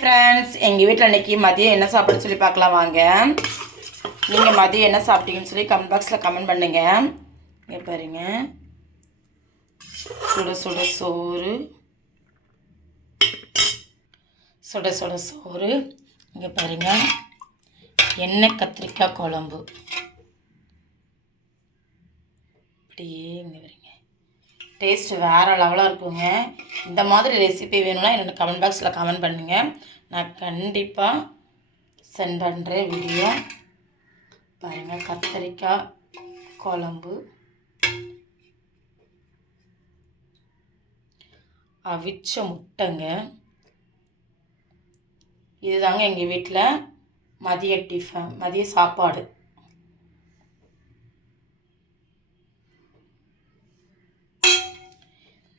Friends எங்கள் வீட்டில் இன்னைக்கு மதியம் என்ன சாப்பிட சொல்லி பார்க்கலாம் வாங்க. நீங்கள் மதியம் என்ன சாப்பிட்டீங்கன்னு சொல்லி கமெண்ட் பாக்ஸில் கமெண்ட் பண்ணுங்க. இங்கே பாருங்க. சுட சுட சோறு. சுட சுட சோறு. இங்கே பாருங்க. எண்ணெய் கத்திரிக்காய் குழம்பு. அப்படியே இங்கே வரீங்க. டேஸ்ட் வேறு லெவலாக இருக்குங்க. இந்த மாதிரி ரெசிபி வேணும்னா என்னோட கமெண்ட் பாக்ஸில் கமெண்ட் பண்ணுங்கள் நான் கண்டிப்பாக சென்ட் பண்ணுறேன் வீடியோ பாருங்கள் கத்தரிக்காய் குழம்பு அவிச்ச முட்டைங்க. இதுதாங்க எங்கள் வீட்டில் மதிய டிஃபன் மதிய சாப்பாடு.